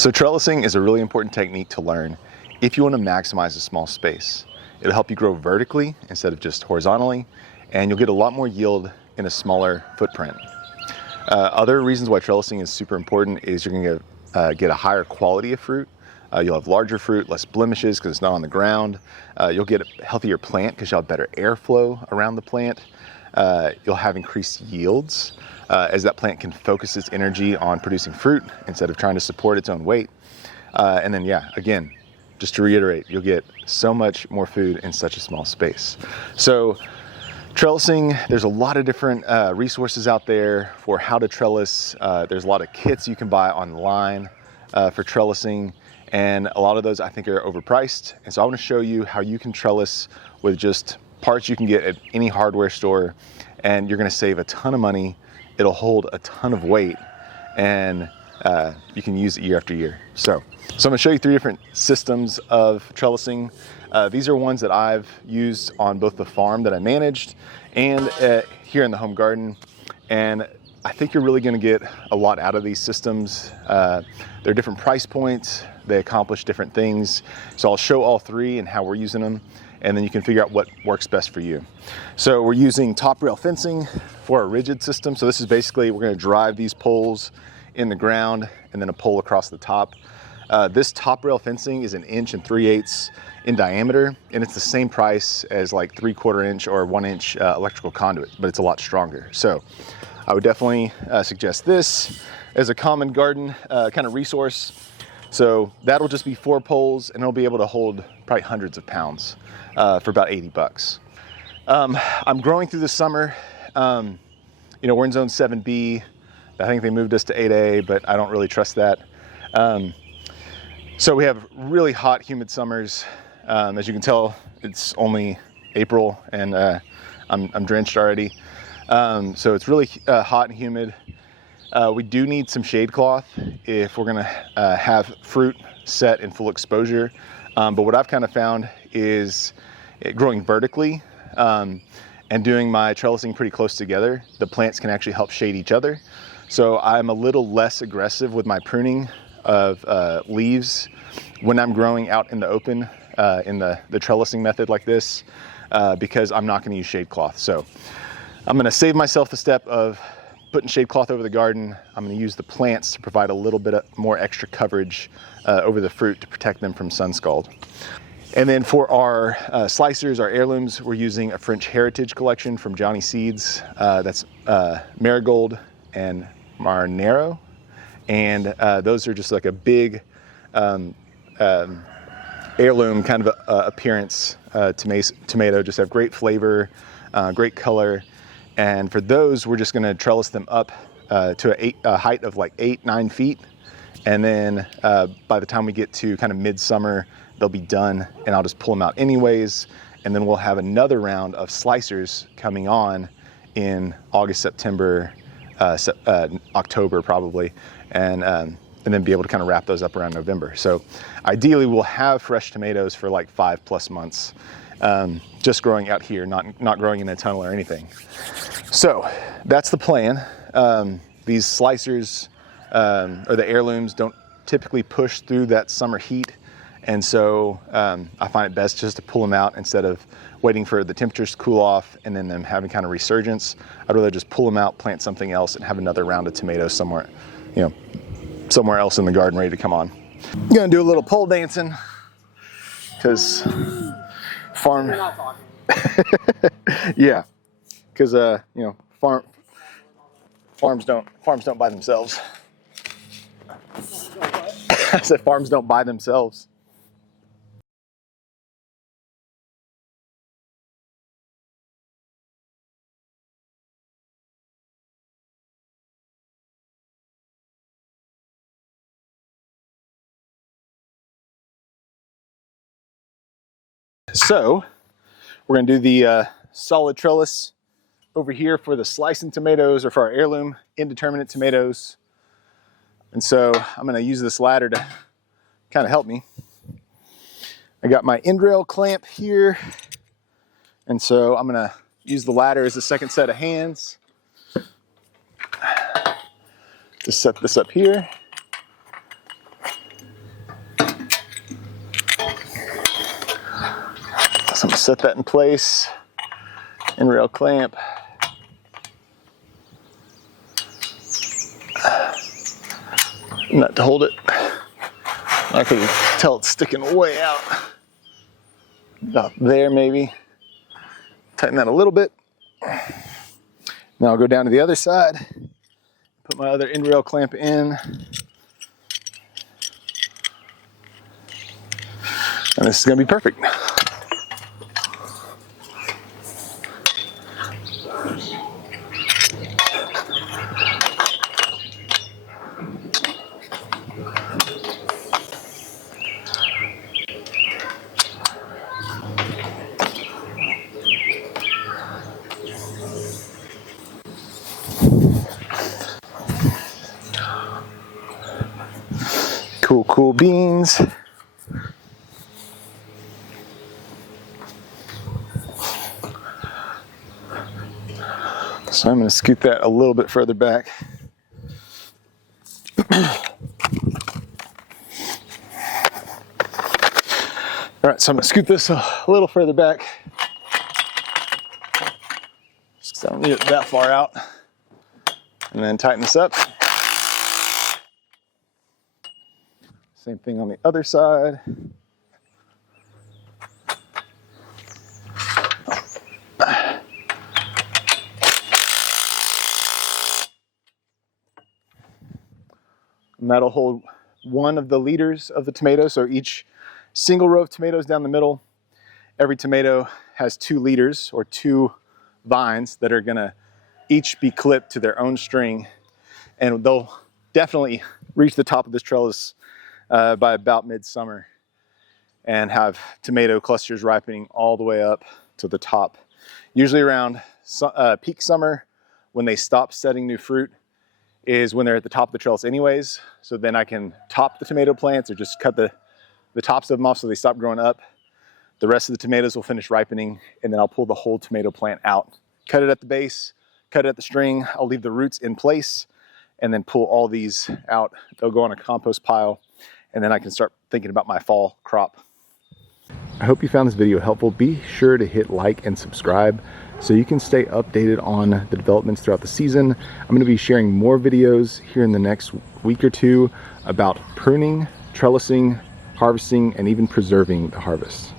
So trellising is a really important technique to learn if you want to maximize a small space. It'll help you grow vertically instead of just horizontally, and you'll get a lot more yield in a smaller footprint. Other reasons why trellising is super important is you're going to get a higher quality of fruit. You'll have larger fruit, less blemishes because it's not on the ground. You'll get a healthier plant because you'll have better airflow around the plant. You'll have increased yields as that plant can focus its energy on producing fruit instead of trying to support its own weight. And then, yeah, again, just to reiterate, you'll get so much more food in such a small space. So trellising, there's a lot of different resources out there for how to trellis. There's a lot of kits you can buy online for trellising, and a lot of those I think are overpriced. And so I want to show you how you can trellis with just parts you can get at any hardware store, and you're going to save a ton of money. It'll hold a ton of weight, and you can use it year after year. So I'm going to show you 3 different systems of trellising. These are ones that I've used on both the farm that I managed and here in the home garden. And I think you're really going to get a lot out of these systems. They're different price points. They accomplish different things. So I'll show all 3 and how we're using them, and then you can figure out what works best for you. So we're using top rail fencing for a rigid system. So this is basically, we're going to drive these poles in the ground and then a pole across the top. This top rail fencing is 1 3/8 inches in diameter, and it's the same price as like 3/4 inch or 1 inch electrical conduit, but it's a lot stronger. So I would definitely suggest this as a common garden kind of resource. So that'll just be 4 poles, and it'll be able to hold probably hundreds of pounds for about $80. I'm growing through the summer. You know, we're in zone 7B. I think they moved us to 8A, but I don't really trust that. So we have really hot, humid summers. As you can tell, it's only April, and I'm drenched already. So it's really hot and humid. We do need some shade cloth if we're gonna have fruit set in full exposure. But what I've kind of found is growing vertically and doing my trellising pretty close together, the plants can actually help shade each other. So I'm a little less aggressive with my pruning of leaves when I'm growing out in the open in the trellising method like this, because I'm not going to use shade cloth. So I'm going to save myself the step of putting shade cloth over the garden. I'm going to use the plants to provide a little bit more extra coverage over the fruit to protect them from sun scald. And then for our slicers, our heirlooms, we're using a French heritage collection from Johnny Seeds. That's marigold and Marnero, and those are just like a big heirloom kind of appearance tomato, just have great flavor, great color. And for those, we're just going to trellis them up to a height of like 8-9 feet, and then by the time we get to kind of midsummer, they'll be done, and I'll just pull them out anyways. And then we'll have another round of slicers coming on in August, September, October probably, and then be able to kind of wrap those up around November. So ideally we'll have fresh tomatoes for like 5+ months, just growing out here, not growing in a tunnel or anything. So that's the plan. These slicers or the heirlooms don't typically push through that summer heat, and so I find it best just to pull them out instead of waiting for the temperatures to cool off and then them having kind of resurgence. I'd rather just pull them out, plant something else, and have another round of tomatoes somewhere, you know, somewhere else in the garden ready to come on. I'm gonna do a little pole dancing because farm. Yeah, because you know, farms don't buy themselves. I said farms don't buy themselves. So we're going to do the solid trellis over here for the slicing tomatoes, or for our heirloom indeterminate tomatoes. And so I'm going to use this ladder to kind of help me. I got my end rail clamp here, and so I'm going to use the ladder as the second set of hands. Just set this up here. set that in place, and rail clamp. Nut to hold it. I can tell it's sticking way out. About there maybe. Tighten that a little bit. Now I'll go down to the other side, put my other end rail clamp in. And this is gonna be perfect. Cool beans. So I'm going to scoot that a little bit further back. All right, so I'm going to scoot this a little further back. Just 'cause I don't need it that far out. And then tighten this up. Same thing on the other side. And that'll hold one of the liters of the tomatoes. So each single row of tomatoes down the middle, every tomato has 2 liters or 2 vines that are gonna each be clipped to their own string. And they'll definitely reach the top of this trellis by about midsummer and have tomato clusters ripening all the way up to the top. Usually around peak summer, when they stop setting new fruit, is when they're at the top of the trellis anyways. So then I can top the tomato plants or just cut the tops of them off so they stop growing up. The rest of the tomatoes will finish ripening, and then I'll pull the whole tomato plant out. Cut it at the base, cut it at the string. I'll leave the roots in place and then pull all these out. They'll go on a compost pile, and then I can start thinking about my fall crop. I hope you found this video helpful. Be sure to hit like and subscribe so you can stay updated on the developments throughout the season. I'm going to be sharing more videos here in the next week or two about pruning, trellising, harvesting, and even preserving the harvest.